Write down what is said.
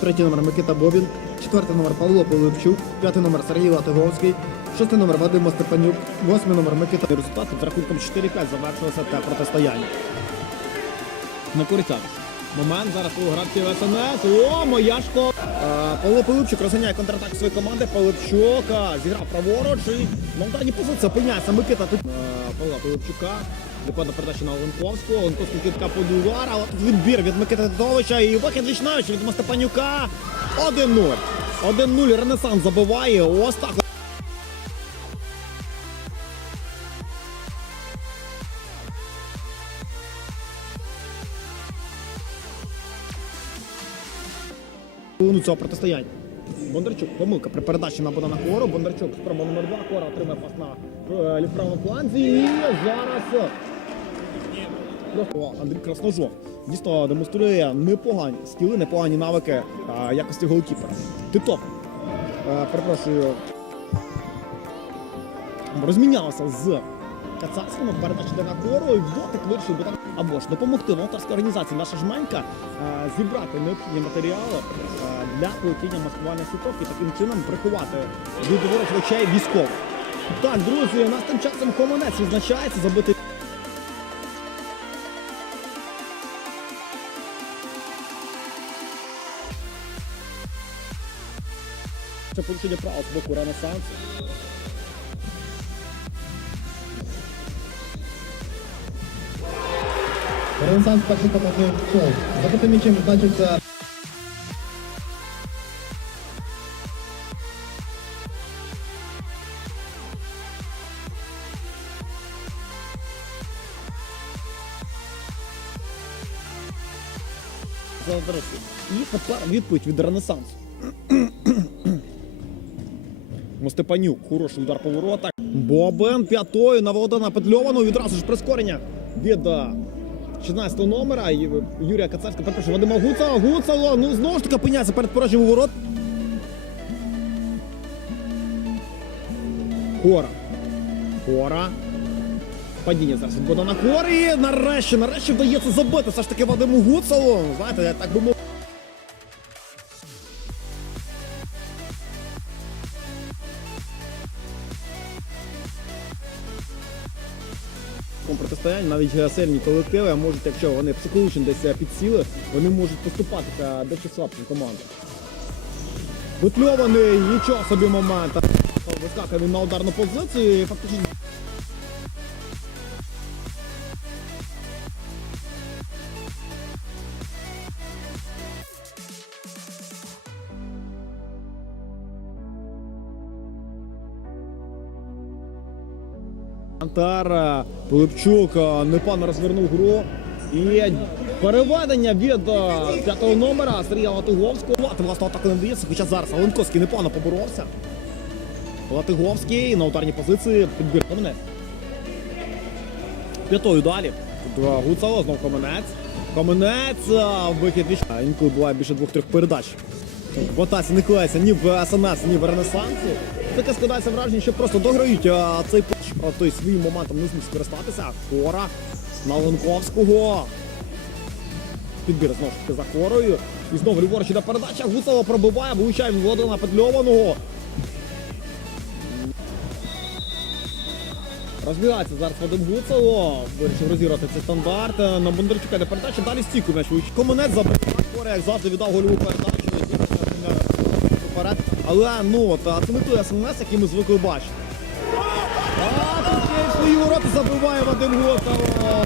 Третій номер Микита Бобін, четвертий номер Павло Пилипчук, п'ятий номер Сергій Латиговський, шостий номер Вадим Степанюк, восьмий номер Микита. Результати з рахунком 4-5 завершилося те протистояння. На Курицянах. Момент зараз у гравців СНС. О, мояшко! Е, Павло Пилипчук розганяє контратаку своєї команди. Пилипчук зіграв праворуч і на ударній позиції опиняється Микита. Тут е, Павла Пилипчука. Виконана передача на Оленковського. Оленковський кидка під удар, але тут відбір від Микити Титовича і вихід Вічнавича від Мостепанюка. 1-0. 1-0. Ренесанс забиває. Ось половину цього протистояння. Бондарчук, помилка при передачі на Богдана Кору. Бондарчук спроба номер 2. Кора отримає пас на е, лівправому фланзі. І зараз е, Андрій Красножов дійсно демонструє непогані скіли, непогані навики е, якості голкіпера. Титов, перепрошую, розмінявся з Кацапським в передачі на кору і в дотик вирішив би там або ж допомогти волонтерській організації наша жменька е, зібрати необхідні матеріали е, для плетіння маскування сіток і таким чином приховати від ворожих очей військових. Так, друзі, у нас тим часом комонець відзначається забити. Це порушення права з боку Ренесансу. Ренесанс перший показує фол. Забитим м'ячем значиться за адресою. І тепер відповідь від Ренесансу. Мостепанюк, хороший удар по воротах. Бобен п'ятою на Володана Петльовану. Відразу ж прискорення від е, 16 номера. Юрія Кацарська, перепрошую, Вадима Гуцало, Гуцало, ну знову ж таки опиняється перед порожнім ворот. Кора. Кора. Падіння зараз від Богдана Хори. І нарешті, нарешті вдається забити все ж таки Вадиму Гуцалу. Знаєте, так би мов. протистоянні навіть е, сильні колективи можуть, якщо вони психологічно десь е, підсіли, вони можуть поступатися дещо слабшим командам. Бутльований, нічого собі момент. Вискакує він на ударну позицію і фактично Антар Пилипчук е, непогано розвернув гру. І переведення від е, п'ятого номера Сергія Латиговського. Лати власного атаку не вдається, хоча зараз Аленковський непогано поборовся. Латиговський на ударній позиції підбір Каменець. П'ятою далі. Гуцало, знов Каменець. Каменець, е, вихід віч. Інколи буває більше двох-трьох передач. В не клеється ні в СНС, ні в Ренесансі. Таке складається враження, що просто дограють а, цей правда, той своїм моментом не зміг скористатися. Кора на Ленковського. Підбір знову ж таки за корою. І знову ліворуч іде передача. Гусова пробиває, вилучає від Владина Петльованого. Розбігається зараз Вадим Гуцало. Вирішив розіграти цей стандарт. На Бондарчука йде передача. Далі стійку м'яч. Комунець забив. Кора, як завжди, віддав гольову передачу. Але ну от, а це не той СНС, який ми звикли бачити. А тут свої ворота забиває в один Гуцало.